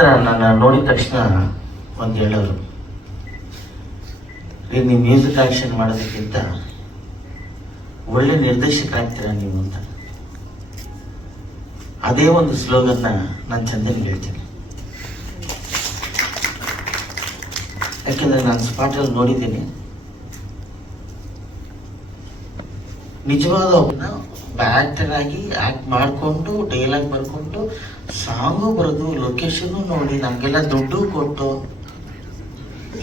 ನನ್ನ ನೋಡಿದ ತಕ್ಷಣ ಒಂದು ಹೇಳೋರು ನೀವು ಮ್ಯೂಸಿಕ್ ಆಕ್ಷನ್ ಮಾಡೋದಕ್ಕಿಂತ ಒಳ್ಳೆ ನಿರ್ದೇಶಕ ಆಗ್ತೀರ ನೀವು ಅಂತ. ಅದೇ ಒಂದು ಸ್ಲೋಗನ್ನ ನಾನು ಚಂದನ್ ಹೇಳ್ತೀನಿ. ಯಾಕೆಂದ್ರೆ ನಾನು ಸ್ಪಾಟಲ್ಲಿ ನೋಡಿದ್ದೀನಿ. ನಿಜವಾದ ಒಬ್ಬನ ಬ್ಯಾಕ್ಟರ್ ಆಗಿ ಆಕ್ಟ್ ಮಾಡಿಕೊಂಡು ಡೈಲಾಗ್ ಬರ್ಕೊಂಡು ಸಾಂಗು ಬರೆದು ಲೊಕೇಶನ್ ನೋಡಿ, ನಮಗೆಲ್ಲ ದುಡ್ಡು ಕೊಟ್ಟು,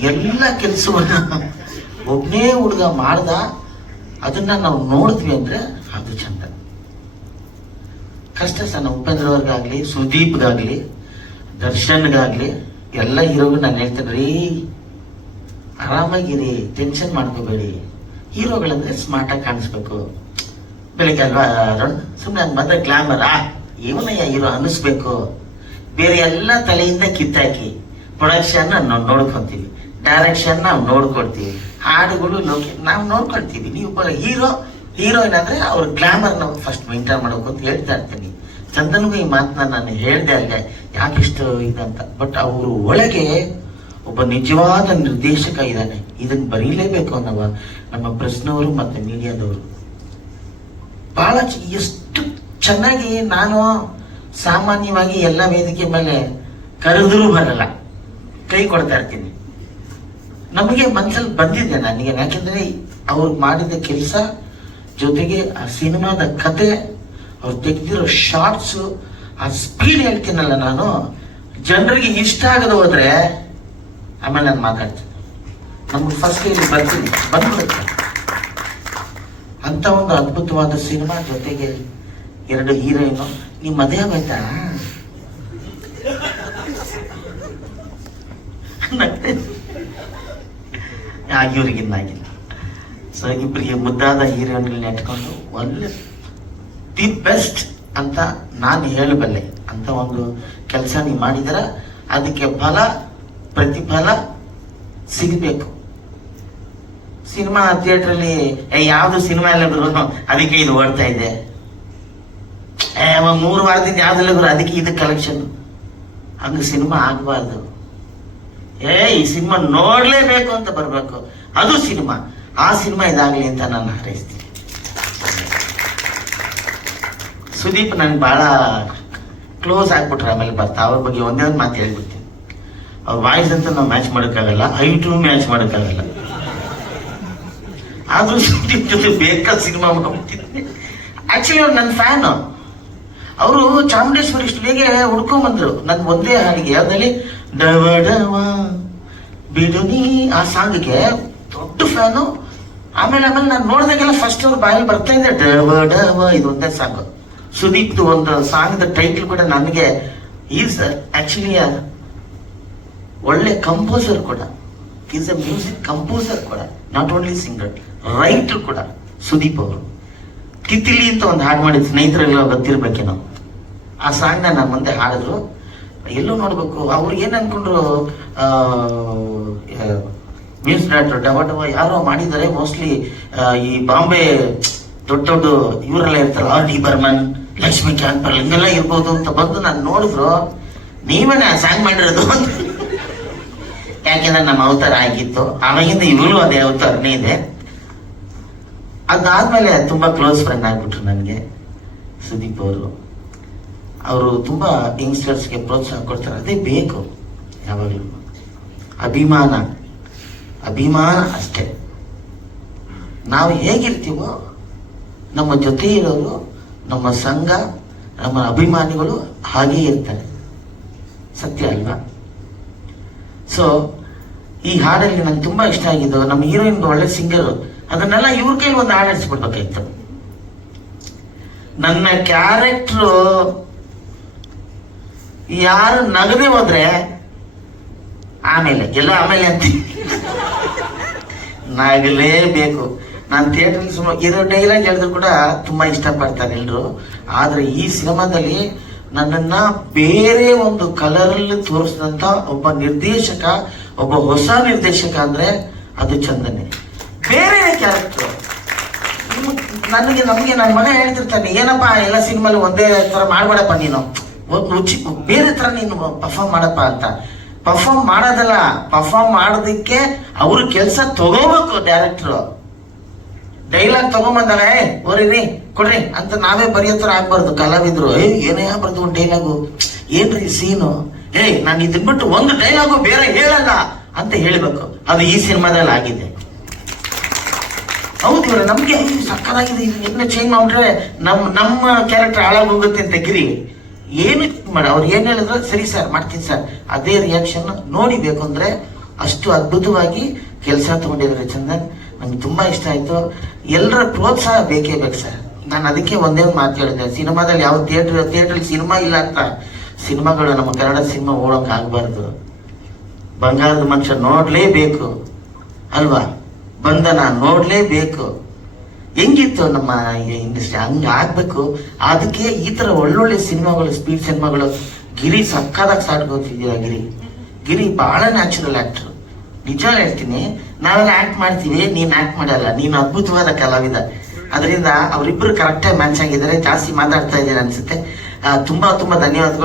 ಎಲ್ಲ ಕೆಲಸವನ್ನ ಒಬ್ಬನೇ ಹುಡುಗ ಮಾಡ್ದ, ಅದನ್ನ ನಾವು ನೋಡಿದ್ವಿ ಅಂದ್ರೆ ಅದು ಚಂದ. ಕಷ್ಟ, ಸಣ್ಣ ಉಪೇಂದ್ರ ಅವ್ರಿಗಾಗ್ಲಿ ಸುದೀಪ್ಗಾಗ್ಲಿ, ದರ್ಶನ್ಗಾಗ್ಲಿ, ಎಲ್ಲ ಹೀರೋಗೂ ನಾನು ಹೇಳ್ತೇನೆ, ರೀ, ಆರಾಮಾಗಿರಿ ಟೆನ್ಷನ್ ಮಾಡ್ಕೋಬೇಡಿ. ಹೀರೋಗಳಂದ್ರೆ ಸ್ಮಾರ್ಟ್ ಆಗಿ ಕಾಣಿಸ್ಬೇಕು. ಬೆಳಿಗ್ಗೆ ಅಲ್ವಾ ಅರುಣ್ ಸುಮ್ಮನೆ ಹಂಗೆ ಬಂದ್ರೆ ಗ್ಲಾಮರ್ ಆ ಇವನಯ್ಯ ಇರೋ ಅನ್ನಿಸ್ಬೇಕು? ಬೇರೆ ಎಲ್ಲ ತಲೆಯಿಂದ ಕಿತ್ತಾಕಿ. ಪ್ರೊಡಕ್ಷನ್ ನಾವು ನೋಡ್ಕೊತೀವಿ. ಡೈರೆಕ್ಷನ್ ನಾವು ನೋಡ್ಕೊಳ್ತೀವಿ. ಹಾಡುಗಳು ಲೋಕೆ, ನಾವು ನೋಡ್ಕೊಳ್ತೀವಿ. ನೀವು ಹೀರೋ, ಹೀರೋಯಿನ್ ಅಂದ್ರೆ ಅವ್ರ ಗ್ಲಾಮರ್ ನಾವು ಫಸ್ಟ್ ಮೇಂಟೈನ್ ಮಾಡ್ಬೇಕು ಅಂತ ಹೇಳ್ತಾ ಇರ್ತೀನಿ. ಚಂದನ್ಗೂ ಈ ಮಾತನ್ನ ನಾನು ಹೇಳ್ದೆ ಅಲ್ಲೇ ಯಾಕಿಷ್ಟು ಇದಂತ ಬಟ್ ಅವರು ಒಳಗೆ ಒಬ್ಬ ನಿಜವಾದ ನಿರ್ದೇಶಕ ಇದ್ದಾನೆ ಇದನ್ನು ಬರೀಲೇಬೇಕು ಅನ್ನವ ನಮ್ಮ ಪ್ರಶ್ನವರು ಮತ್ತೆ ಮೀಡಿಯಾದವರು ಚ- ಎಷ್ಟು ಚೆನ್ನಾಗಿ ನಾನು ಸಾಮಾನ್ಯವಾಗಿ ಎಲ್ಲ ವೇದಿಕೆ ಮೇಲೆ ಕರೆದರೂ ಬರಲ್ಲ. ಕೈ ಕೊಡ್ತಾ ಇರ್ತೀನಿ. ನಮಗೆ ಮನಸ್ಸಲ್ಲಿ ಬಂದಿದೆ ನನಗೆ. ಯಾಕೆಂದ್ರೆ ಅವ್ರು ಮಾಡಿದ ಕೆಲಸ ಜೊತೆಗೆ ಆ ಸಿನಿಮಾದ ಕತೆ, ಅವ್ರು ತೆಗೆದಿರೋ ಶಾರ್ಟ್ಸ್ ಆ ಸ್ಪೀಡ್ ಹೇಳ್ತೀನಲ್ಲ ನಾನು, ಜನರಿಗೆ ಇಷ್ಟ ಆಗದೆ ಹೋದ್ರೆ ಆಮೇಲೆ ನಾನು ಮಾತಾಡ್ತೀನಿ. ನಮ್ಗೆ ಫಸ್ಟ್ ಇಲ್ಲಿ ಬರ್ತೀನಿ. ಬಂದ್ಬಿಡುತ್ತೆ. ಅಂತ ಒಂದು ಅದ್ಭುತವಾದ ಸಿನಿಮಾ ಜೊತೆಗೆ ಎರಡು ಹೀರೋಯಿನು ನಿಮ್ಮ ಮದುವೆ ಆಗೋಯ್ತಾ? ಆಗಿವ್ರಿಗಿನ್ನಾಗಿಲ್ಲ ಸೊ ಇಬ್ಬರಿಗೆ ಮುದ್ದಾದ ಹೀರೋಯಿನ್ಗಳು ನೆಟ್ಕೊಂಡು ಒಳ್ಳೆ, ದಿ ಬೆಸ್ಟ್ ಅಂತ ನಾನು ಹೇಳಬಲ್ಲೆ. ಅಂತ ಒಂದು ಕೆಲಸ ನೀವು ಮಾಡಿದರ ಅದಕ್ಕೆ ಫಲ, ಪ್ರತಿಫಲ ಸಿಗಬೇಕು. ಸಿನಿಮಾ ಥಿಯೇಟ್ರಲ್ಲಿ ಯಾವ್ದು ಸಿನಿಮಾ ಎಲ್ಲ ಗುರು? ಅದಕ್ಕೆ ಇದು ಓಡ್ತಾ ಇದೆ. ಮೂರು ವಾರದಿಂದ ಯಾವ್ದಿಲ್ಲ ಗುರು? ಅದಕ್ಕೆ ಇದು ಕಲೆಕ್ಷನ್ ಹಂಗ ಸಿನಿಮಾ ಆಗಬಾರ್ದು. ಏ, ಈ ಸಿನಿಮಾ ನೋಡ್ಲೇಬೇಕು ಅಂತ ಬರ್ಬೇಕು. ಅದು ಸಿನಿಮಾ. ಆ ಸಿನಿಮಾ ಇದಾಗ್ಲಿ ಅಂತ ನಾನು ಹಾರೈಸ್ತೀನಿ. ಸುದೀಪ್ ನನ್ಗೆ ಬಹಳ ಕ್ಲೋಸ್ ಆಗ್ಬಿಟ್ರೆ ಆಮೇಲೆ ಬರ್ತಾ. ಅವ್ರ ಬಗ್ಗೆ ಒಂದೇ ಒಂದು ಮಾತು ಹೇಳ್ಬಿಡ್ತೀನಿ. ಅವ್ರ ವಾಯ್ಸ್ ಅಂತ ನಾವು ಮ್ಯಾಚ್ ಮಾಡೋಕ್ಕಾಗಲ್ಲ, ಐ ಟು ಮ್ಯಾಚ್ ಮಾಡೋಕ್ಕಾಗಲ್ಲ. ಆದ್ರೂ ಸುದೀಪ್ ಜೊತೆ ಬೇಕಾದ ಸಿನಿಮಾ ಮಾಡ್ಬಿಟ್ಟಿದ್ದೆ ಆ್ಯಕ್ಚುಲಿ ಅವ್ರು ನನ್ನ ಫ್ಯಾನ್ ಅವರು ಚಾಮುಂಡೇಶ್ವರಿ ಸ್ಟುಡಿಯೋಗೆ ಹುಡ್ಕೊಂಬಂದ್ರು. ನನ್ ಒಂದೇ ಹಾಡಿಗೆ ಅದರಲ್ಲಿ ಡವ ಡವ ಬಿಡುನಿ ಆ ಸಾಂಗ್ಗೆ ದೊಡ್ಡ ಫ್ಯಾನು ಆಮೇಲೆ ಆಮೇಲೆ ನಾನು ನೋಡಿದಾಗೆಲ್ಲ ಫಸ್ಟ್ ಅವ್ರ ಬಾಯಲ್ಲಿ ಬರ್ತಾ ಇದ್ದೆ ಡವ ಡವ ಇದು ಒಂದೇ ಸಾಂಗ್. ಸುದೀಪ್ದು ಒಂದು ಸಾಂಗ್ ಟೈಟಲ್ ಕೂಡ ನನಗೆ ಈಸ್ ಆ್ಯಕ್ಚುಲಿ ಒಳ್ಳೆ ಕಂಪೋಸರ್ ಕೂಡ. ಈಸ್ ಅ ಮ್ಯೂಸಿಕ್ ಕಂಪೋಸರ್ ಕೂಡ ನಾಟ್ ಓನ್ಲಿ ಸಿಂಗರ್ ರೈಟರ್ ಕೂಡ, ಸುದೀಪ್ ಅವರು. ಕಿತ್ತಿಲಿ ಅಂತ ಒಂದು ಹಾಡು ಮಾಡಿದ ಸ್ನೇಹಿತರೆಲ್ಲ ನಾವು. ಆ ಸಾಂಗ್ನ ನಮ್ಮ ಮುಂದೆ ಹಾಡಿದ್ರು. ಎಲ್ಲೂ ನೋಡ್ಬೇಕು, ಅವ್ರು ಏನ್ ಅನ್ಕೊಂಡ್ರು ಮ್ಯೂಸಿಕ್ ಡೈರೆಕ್ಟರ್ ಡವ ಡವ ಯಾರೋ ಮಾಡಿದ್ದಾರೆ ಮೋಸ್ಟ್ಲಿ ಈ ಬಾಂಬೆ ದೊಡ್ಡ ದೊಡ್ಡ ಇವರೆಲ್ಲ ಇರ್ತಾರೆ ಆರ್ ಡಿ ಬರ್ಮನ್, ಲಕ್ಷ್ಮೀಕಾಂತ್ ಕ್ಯಾಂಪರ್ ಹಿಂಗೆಲ್ಲ ಇರ್ಬೋದು ಅಂತ ಬಂದು ನಾನು ನೋಡಿದ್ರು. ನೀವೇನೆ ಸಾಂಗ್ ಮಾಡಿರೋದು ಅಂತ. ಯಾಕೆಂದ್ರೆ ನಮ್ಮ ಅವತಾರ ಆಗಿತ್ತು. ಆವಾಗಿಂದ ಇವಳು ಅದೇ ಅವತಾರನೇ ಇದೆ. ಅದಾದ್ಮೇಲೆ ತುಂಬಾ ಕ್ಲೋಸ್ ಫ್ರೆಂಡ್ ಆಗ್ಬಿಟ್ರು ನನಗೆ, ಸುದೀಪ್ ಅವರು. ಅವರು ತುಂಬಾ ಯಂಗ್ಸ್ಟರ್ಸ್ಗೆ ಪ್ರೋತ್ಸಾಹ ಕೊಡ್ತಾರೆ. ಅದೇ ಬೇಕು ಯಾವಾಗಲೂ. ಅಭಿಮಾನ. ಅಭಿಮಾನ ಅಷ್ಟೇ. ನಾವು ಹೇಗಿರ್ತೀವೋ, ನಮ್ಮ ಜೊತೆ ಇರೋರು, ನಮ್ಮ ಸಂಘ, ನಮ್ಮ ಅಭಿಮಾನಿಗಳು ಹಾಗೇ ಇರ್ತಾರೆ. ಸತ್ಯ ಅಲ್ವಾ? ಸೊ ಈ ಹಾಡಲ್ಲಿ ನಂಗೆ ತುಂಬಾ ಇಷ್ಟ ಆಗಿದ್ದು ನಮ್ಮ ಹೀರೋಯಿನ್ ಒಳ್ಳೆ ಸಿಂಗರ್ ಅದನ್ನೆಲ್ಲ ಇವ್ರ ಕೈಲಿ ಒಂದು ಹಾಡು ಹಾಡಿಸ್ಬಿಡ್ಬೇಕಾಯ್ತು ನನ್ನ ಕ್ಯಾರೆಕ್ಟ್ರು ಯಾರು ನಗದೆ ಹೋದ್ರೆ ಆಮೇಲೆ, ಎಲ್ಲ ಆಮೇಲೆ ಅಂತ. ನಗಲೇಬೇಕು. ನಾನು ಥಿಯೇಟರ್ ಸುಮ್ಮನೆ ಇರೋ ಡೈಲಾಗ್ ಹೇಳಿದ್ರು ಕೂಡ ತುಂಬಾ ಇಷ್ಟಪಡ್ತಾರೆ ಎಲ್ರು. ಆದ್ರೆ ಈ ಸಿನಿಮಾದಲ್ಲಿ ನನ್ನನ್ನ ಬೇರೆ ಒಂದು ಕಲರಲ್ಲಿ ತೋರಿಸಿದಂತ ಒಬ್ಬ ನಿರ್ದೇಶಕ, ಒಬ್ಬ ಹೊಸ ನಿರ್ದೇಶಕ ಅಂದ್ರೆ ಅದು ಚಂದನೆ. ಬೇರೆ ಕ್ಯಾರೆಕ್ಟರ್ ನನಗೆ, ನಮಗೆ ನನ್ನ ಮನೆ ಹೇಳ್ತಿರ್ತಾನೆ, ಏನಪ್ಪ, ಎಲ್ಲ ಸಿನಿಮಾಲಿ ಒಂದೇ ತರ ಮಾಡ್ಬೇಡಪ್ಪ ನೀನು. ರುಚಿ ಬೇರೆ ತರ ನೀನು ಪರ್ಫಾರ್ಮ್ ಮಾಡಪ್ಪ ಅಂತ. ಪರ್ಫಾರ್ಮ್ ಮಾಡೋದಲ್ಲ ಪರ್ಫಾರ್ಮ್ ಮಾಡೋದಕ್ಕೆ ಅವರು ಕೆಲಸ ತಗೋಬೇಕು ಡೈರೆಕ್ಟ್ರು ಡೈಲಾಗ್ ತಗೊಂಬಂದಾಗ ಏ ಓರಿರಿ ಕೊಡ್ರಿ ಅಂತ ನಾವೇ ಬರೆಯೋತ್ರ ಆಗ್ಬಾರ್ದು. ಕಲಾವಿದ್ರು ಏನೇ ಬರ್ದು ಒಂದು ಡೈಲಾಗು? ಏನ್ರಿ ಸೀನು? ಏಯ್ ನಾನು ಇದನ್ ಬಿಟ್ಟು ಒಂದು ಡೈಲಾಗು ಬೇರೆ ಹೇಳಲ್ಲ ಅಂತ ಹೇಳಬೇಕು. ಅದು ಈ ಸಿನಿಮಾದಲ್ಲಿ ಆಗಿದೆ. ಹೌದು ನಮ್ಗೆ ಸಕ್ಕದಾಗಿದೆ ಇದನ್ನ ಚೇಂಜ್ ಮಾಡ್ರೆ ನಮ್, ನಮ್ಮ ಕ್ಯಾರೆಕ್ಟರ್ ಹಾಳಾಗೋಗುತ್ತೆ ಅಂತ ಗಿರಿ ಏನು ಮಾಡ ಅವ್ರು ಏನ್ ಹೇಳಿದ್ರು? ಸರಿ ಸರ್, ಮಾಡ್ತೀನಿ ಸರ್. ಅದೇ ರಿಯಾಕ್ಷನ್ ನೋಡಿಬೇಕು ಅಂದ್ರೆ ಅಷ್ಟು ಅದ್ಭುತವಾಗಿ ಕೆಲಸ ತಗೊಂಡಿದ್ದಾರೆ ಚಂದನ್. ನಮ್ಗೆ ತುಂಬಾ ಇಷ್ಟ ಆಯ್ತು. ಎಲ್ಲರ ಪ್ರೋತ್ಸಾಹ ಬೇಕೇ ಬೇಕು ಸರ್. ನಾನು ಅದಕ್ಕೆ ಒಂದೇ ಮಾತು ಹೇಳಿದೆ. ಸಿನಿಮಾದಲ್ಲಿ ಯಾವ ಥಿಯೇಟರ್ ಥಿಯೇಟರ್ ಸಿನಿಮಾ ಇಲ್ಲ ಅಂತ. ಸಿನಿಮಾಗಳು ನಮ್ಮ ಕನ್ನಡ ಸಿನಿಮಾ ಓಡೋಕ್ಕಾಗಬಾರ್ದು ಬಂಗಾರದ ಮನುಷ್ಯ ನೋಡಲೇಬೇಕು. ಅಲ್ವಾ? ಬಂಧನ ನೋಡಲೇಬೇಕು. ಹೆಂಗಿತ್ತು ನಮ್ಮ ಇಂಡಸ್ಟ್ರಿ ಹಂಗೆ ಆಗಬೇಕು. ಅದಕ್ಕೆ ಈ ಥರ ಒಳ್ಳೊಳ್ಳೆ ಸಿನಿಮಾಗಳು ಸ್ಪೀಡ್ ಸಿನಿಮಾಗಳು ಗಿರಿ ಸಕ್ಕದಾಗ ಸಾಟ್ಕೋತಿದ್ದೀರಾ ಗಿರಿ? ಗಿರಿ ಭಾಳ ನ್ಯಾಚುರಲ್ ಆಕ್ಟರ್ ನಿಜ ಹೇಳ್ತೀನಿ, ನಾವೆಲ್ಲ ಆಕ್ಟ್ ಮಾಡ್ತೀವಿ, ನೀನ್ ಆಕ್ಟ್ ಮಾಡಲ್ಲ, ನೀನು ಅದ್ಭುತವಾದ ಕಲಾವಿದ. ಅದರಿಂದ ಅವರಿಬ್ಬರು ಕರೆಕ್ಟಾಗಿ ಮ್ಯಾಚ್ ಆಗಿದ್ದಾರೆ, ಜಾಸ್ತಿ ಮಾತಾಡ್ತಾ ಇದ್ದಾರೆ ಅನ್ಸುತ್ತೆ. ತುಂಬಾ ತುಂಬಾ ಧನ್ಯವಾದಗಳು.